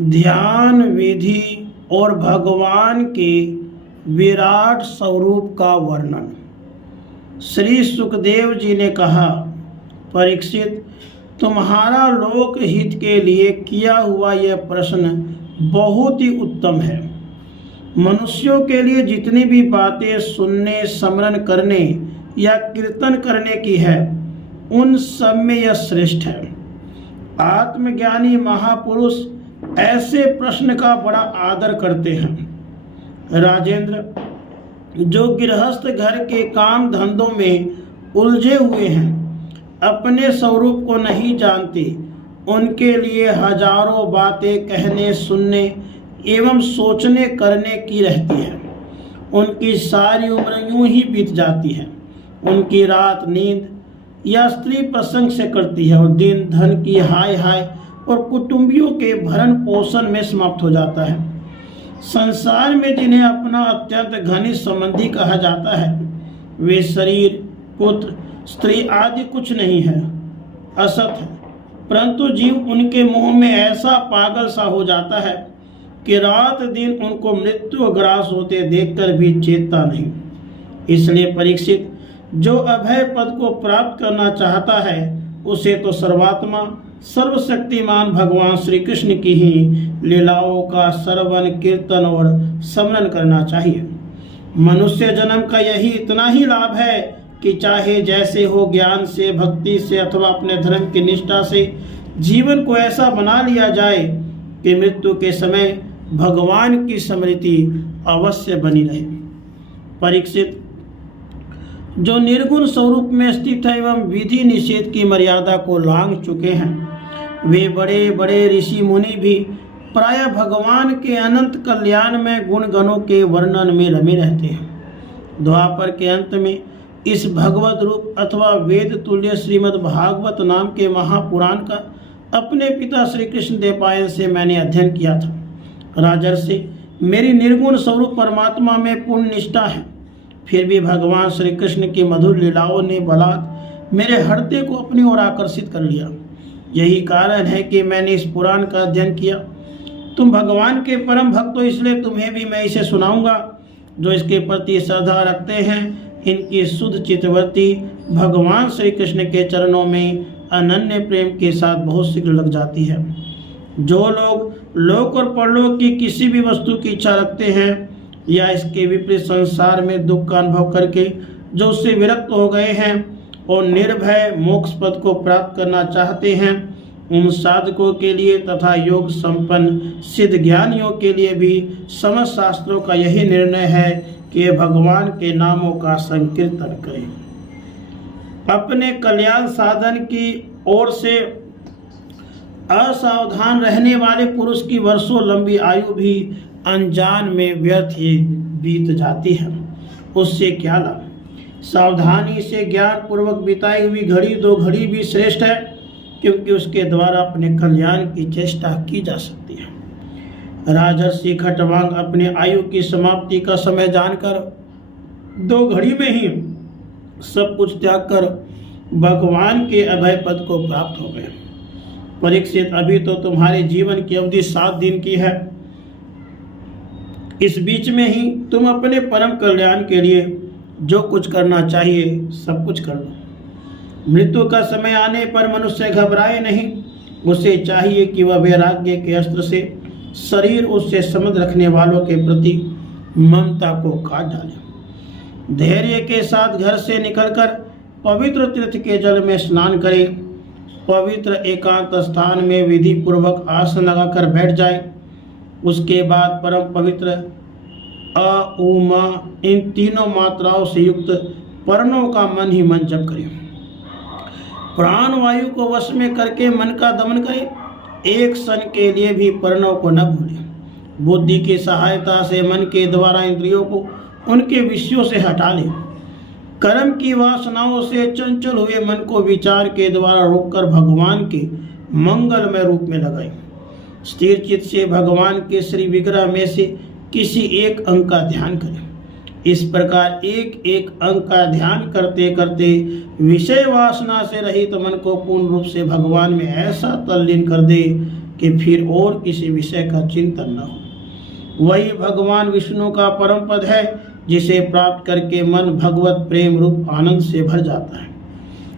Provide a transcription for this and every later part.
ध्यान विधि और भगवान के विराट स्वरूप का वर्णन। श्री सुखदेव जी ने कहा, परीक्षित, तुम्हारा लोक हित के लिए किया हुआ यह प्रश्न बहुत ही उत्तम है। मनुष्यों के लिए जितनी भी बातें सुनने, स्मरण करने या कीर्तन करने की है, उन सब में यह श्रेष्ठ है। आत्मज्ञानी महापुरुष ऐसे प्रश्न का बड़ा आदर करते हैं। राजेंद्र, जो गृहस्थ घर के काम धंधों में उलझे हुए हैं, अपने स्वरूप को नहीं जानते, उनके लिए हजारों बातें कहने, सुनने एवं सोचने करने की रहती है। उनकी सारी उम्र यूं ही बीत जाती है। उनकी रात नींद या स्त्री प्रसंग से करती है और दिन धन की हाय हाय और कुटुंबियों के भरण पोषण में समाप्त हो जाता है। संसार में जिन्हें अपना अत्यंत घनिष्ठ संबंधी कहा जाता है, वे शरीर, पुत्र, स्त्री आदि कुछ नहीं है, असत है। परंतु जीव उनके मुंह में ऐसा पागल सा हो जाता है कि रात दिन उनको मृत्यु ग्रास होते देखकर भी चेतता नहीं। इसलिए परीक्षित, जो अभय पद को प्राप्त करना चाहता है, उसे तो सर्वात्मा सर्वशक्तिमान भगवान श्री कृष्ण की ही लीलाओं का श्रवण, कीर्तन और स्मरण करना चाहिए। मनुष्य जन्म का यही इतना ही लाभ है कि चाहे जैसे हो, ज्ञान से, भक्ति से अथवा अपने धर्म की निष्ठा से जीवन को ऐसा बना लिया जाए कि मृत्यु के समय भगवान की स्मृति अवश्य बनी रहे। परीक्षित, जो निर्गुण स्वरूप में स्थित है एवं विधि निषेध की मर्यादा को लांघ चुके हैं, वे बड़े बड़े ऋषि मुनि भी प्रायः भगवान के अनंत कल्याण में गुण गणों के वर्णन में रमे रहते हैं। द्वापर के अंत में इस भगवत रूप अथवा वेद तुल्य श्रीमद् भागवत नाम के महापुराण का अपने पिता श्री कृष्ण देवपायन से मैंने अध्ययन किया था। राजर्षि, मेरी निर्गुण स्वरूप परमात्मा में पूर्ण निष्ठा है, फिर भी भगवान श्री कृष्ण की मधुर लीलाओं ने बलात् मेरे हृदय को अपनी ओर आकर्षित कर लिया। यही कारण है कि मैंने इस पुराण का अध्ययन किया। तुम भगवान के परम भक्त हो, इसलिए तुम्हें भी मैं इसे सुनाऊंगा। जो इसके प्रति श्रद्धा रखते हैं, इनकी शुद्ध चित्तवृत्ति भगवान श्री कृष्ण के चरणों में अनन्य प्रेम के साथ बहुत शीघ्र लग जाती है। जो लोग लोक और परलोक की किसी भी वस्तु की इच्छा रखते हैं या इसके विपरीत संसार में दुख का अनुभव करके जो उससे विरक्त हो गए हैं और निर्भय मोक्ष पद को प्राप्त करना चाहते हैं, उन साधकों के लिए तथा योग संपन्न सिद्ध ज्ञानियों के लिए भी समस्त शास्त्रों का यही निर्णय है कि भगवान के नामों का संकीर्तन करें। अपने कल्याण साधन की ओर से असावधान रहने वाले पुरुष की वर्षों लंबी आयु भी अनजान में व्यर्थ ही बीत जाती है। उससे क्या लाभ? सावधानी से ज्ञान पूर्वक बिताई हुई घड़ी दो घड़ी भी श्रेष्ठ है, क्योंकि उसके द्वारा अपने कल्याण की चेष्टा की जा सकती है। राजर्षि खटवांग अपने आयु की समाप्ति का समय जानकर 2 घड़ी में ही सब कुछ त्याग कर भगवान के अभय पद को प्राप्त हो गए। परीक्षित, अभी तो तुम्हारे जीवन की अवधि 7 दिन की है। इस बीच में ही तुम अपने परम कल्याण के लिए जो कुछ करना चाहिए सब कुछ कर लो। मृत्यु का समय आने पर मनुष्य घबराए नहीं। उसे चाहिए कि वह वैराग्य के अस्त्र से शरीर उससे संबंध रखने वालों के प्रति ममता को काट डाले। धैर्य के साथ घर से निकलकर पवित्र तीर्थ के जल में स्नान करे। पवित्र एकांत स्थान में विधि पूर्वक आसन लगाकर बैठ जाए। उसके बाद परम पवित्र अ, उ, म इन तीनों मात्राओं से युक्त वर्णों का मन ही मन जप करें। प्राण वायु को वश में करके मन का दमन करें। एक क्षण के लिए भी प्रणव को न भूलें। बुद्धि की सहायता से मन के द्वारा इंद्रियों को उनके विषयों से हटा लें। कर्म की वासनाओं से चंचल हुए मन को विचार के द्वारा रोककर भगवान के मंगलमय रूप में लगाएं। स्थिर चित्त से भगवान के श्री विग्रह में से किसी एक अंग का ध्यान करें। इस प्रकार एक एक अंग का ध्यान करते करते विषय वासना से रहित मन को पूर्ण रूप से भगवान में ऐसा तल्लीन कर दे कि फिर और किसी विषय का चिंतन न हो। वही भगवान विष्णु का परम पद है जिसे प्राप्त करके मन भगवत प्रेम रूप आनंद से भर जाता है।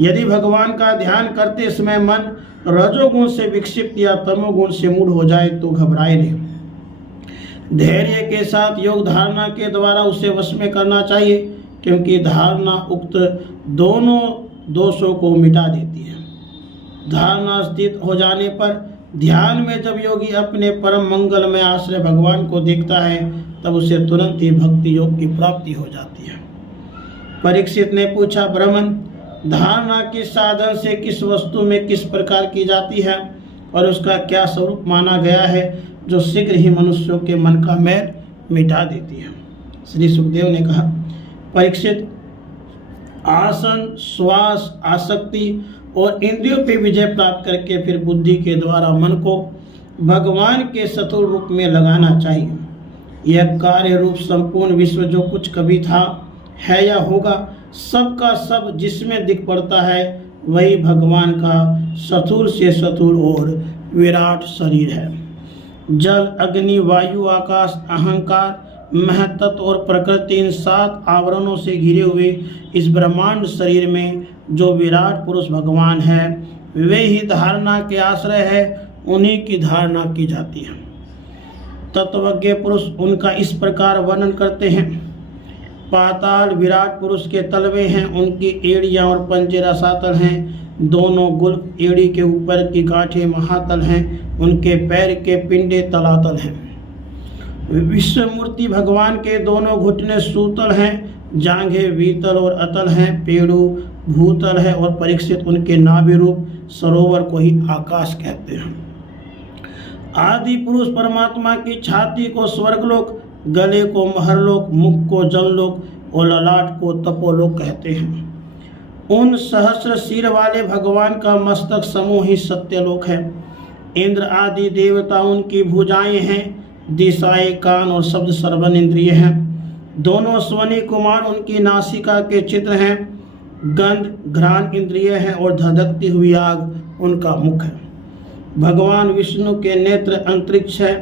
यदि भगवान का ध्यान करते समय मन रजोगुण से विक्षिप्त या तमोगुण से मूढ़ हो जाए तो घबराए नहीं। धैर्य के साथ योग धारणा के द्वारा उसे वश में करना चाहिए, क्योंकि धारणा उक्त दोनों दोषों को मिटा देती है। धारणा स्थित हो जाने पर ध्यान में जब योगी अपने परम मंगल में आश्रय भगवान को देखता है तब उसे तुरंत ही भक्ति योग की प्राप्ति हो जाती है। परीक्षित ने पूछा, ब्राह्मण, धारणा किस साधन से किस वस्तु में किस प्रकार की जाती है और उसका क्या स्वरूप माना गया है जो शीघ्र ही मनुष्यों के मन का मैल मिटा देती है? श्री सुखदेव ने कहा, परीक्षित, आसन, श्वास, आसक्ति और इंद्रियों पे विजय प्राप्त करके फिर बुद्धि के द्वारा मन को भगवान के सतुर रूप में लगाना चाहिए। यह कार्य रूप संपूर्ण विश्व जो कुछ कभी था, है या होगा, सबका सब जिसमें दिख पड़ता है वही भगवान का सतुर से सतुर और विराट शरीर है। जल, अग्नि, वायु, आकाश, अहंकार, महत्त्व और प्रकृति, इन 7 आवरणों से घिरे हुए इस ब्रह्मांड शरीर में जो विराट पुरुष भगवान है वे ही धारणा के आश्रय है, उन्हीं की धारणा की जाती है। तत्वज्ञ पुरुष उनका इस प्रकार वर्णन करते हैं, पाताल विराट पुरुष के तलवे हैं, उनकी एड़ियाँ और पंजे रसातल हैं, दोनों गुल्फ एड़ी के ऊपर की गांठें महातल हैं, उनके पैर के पिंडे तलातल हैं। विश्व मूर्ति भगवान के दोनों घुटने सूतल हैं, जांघें वीतल और अतल हैं, पेड़ू भूतल है और परीक्षित उनके नाभि रूप सरोवर को ही आकाश कहते हैं। आदि पुरुष परमात्मा की छाती को स्वर्गलोक, गले को महरलोक, मुख को जललोक और ललाट को तपोलोक कहते हैं। उन सहस्र सिर वाले भगवान का मस्तक समूह ही सत्यलोक है। इंद्र आदि देवता उनकी भुजाएं हैं, दिशाएं कान और शब्द श्रवण इंद्रिय हैं। दोनों स्वनी कुमार उनकी नासिका के चित्र हैं, गंध घ्राण इंद्रिय है और धधकती हुई आग उनका मुख है। भगवान विष्णु के नेत्र अंतरिक्ष है,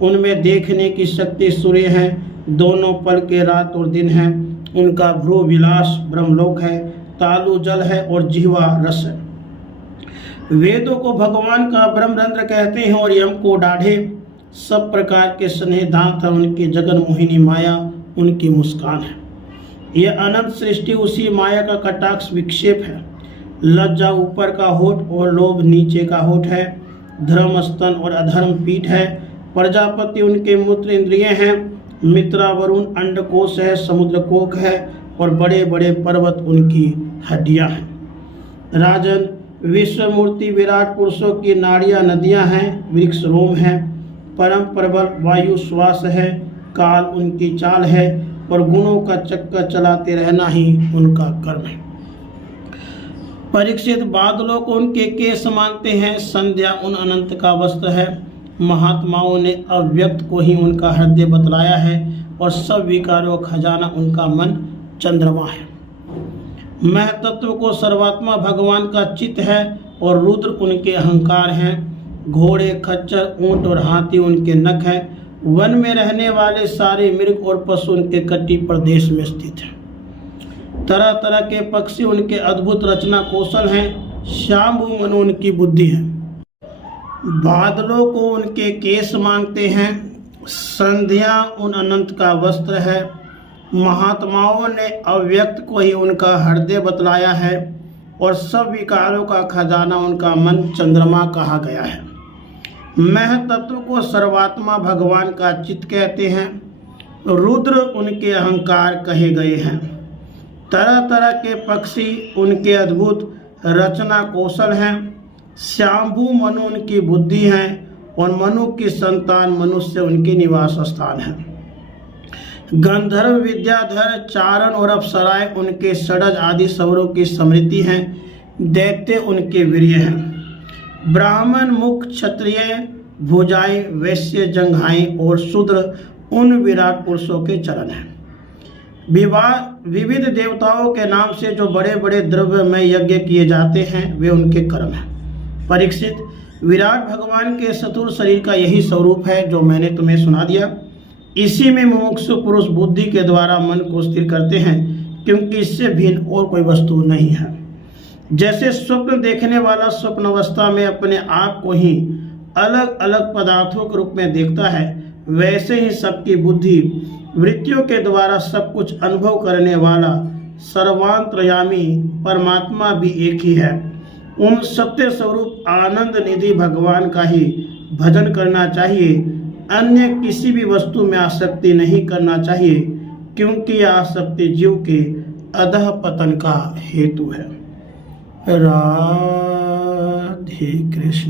उनमें देखने की शक्ति सूर्य है, दोनों पल के रात और दिन है। उनका भ्रू विलास ब्रह्मलोक है, तालु जल है और जिह्वा रस है। वेदों को भगवान का ब्रह्मरंध्र कहते हैं और यम को डाढ़े। सब प्रकार के स्नेह दांत है, उनकी जगन मोहिनी माया उनकी मुस्कान है। यह अनंत सृष्टि उसी माया का कटाक्ष विक्षेप है। लज्जा ऊपर का होठ और लोभ नीचे का होठ है, धर्म स्तन और अधर्म पीठ है। प्रजापति उनके मूत्र इंद्रिय हैं, मित्रा वरुण अंडकोश है, समुद्र कोक है और बड़े बड़े पर्वत उनकी हड्डियां हैं। राजन, विश्व मूर्ति विराट पुरुषों की नाड़ियां नदियां हैं, वृक्ष रोम है, परम प्रबल वायु श्वास है, काल उनकी चाल है और गुणों का चक्कर चलाते रहना ही उनका कर्म है। परीक्षित, बादलों को उनके केस मानते हैं, संध्या उन अनंत का वस्त्र है। महात्माओं ने अव्यक्त को ही उनका हृदय बतलाया है और सब विकारों का खजाना उनका मन चंद्रमा है। महतत्व को सर्वात्मा भगवान का चित्त है और रुद्र उनके अहंकार हैं। घोड़े, खच्चर, ऊंट और हाथी उनके नख हैं। वन में रहने वाले सारे मृग और पशु उनके कटी प्रदेश में स्थित हैं। तरह तरह के पक्षी उनके अद्भुत रचना कौशल हैं। श्यामभू मनु उनकी बुद्धि है। बादलों को उनके केस मानते हैं, संध्या उन अनंत का वस्त्र है। महात्माओं ने अव्यक्त को ही उनका हृदय बतलाया है और सब विकारों का खजाना उनका मन चंद्रमा कहा गया है। महतत्व को सर्वात्मा भगवान का चित्त कहते हैं। रुद्र उनके अहंकार कहे गए हैं। तरह तरह के पक्षी उनके अद्भुत रचना कौशल हैं। श्यामभू मनु उनकी बुद्धि है और मनु की संतान मनुष्य उनके निवास स्थान है। गंधर्व, विद्याधर, चारण और अप्सराएं उनके षडज आदि स्वरों की स्मृति हैं। दैत्य उनके वीर्य हैं। ब्राह्मण मुख, क्षत्रिय भुजाएं, वैश्य जंघाएं और शूद्र उन विराट पुरुषों के चरण हैं। विविध देवताओं के नाम से जो बड़े बड़े द्रव्य में यज्ञ किए जाते हैं वे उनके कर्म हैं। परीक्षित, विराट भगवान के स्थूल शरीर का यही स्वरूप है जो मैंने तुम्हें सुना दिया। इसी में मुमुक्षु पुरुष बुद्धि के द्वारा मन को स्थिर करते हैं, क्योंकि इससे भिन्न और कोई वस्तु नहीं है। जैसे स्वप्न देखने वाला स्वप्न अवस्था में अपने आप को ही अलग अलग पदार्थों के रूप में देखता है, वैसे ही सबकी बुद्धि वृत्तियों के द्वारा सब कुछ अनुभव करने वाला सर्वांतर्यामी परमात्मा भी एक ही है। उन सत्य स्वरूप आनंद निधि भगवान का ही भजन करना चाहिए। अन्य किसी भी वस्तु में आसक्ति नहीं करना चाहिए, क्योंकि आसक्ति जीव के अधः पतन का हेतु है। राधे कृष्ण।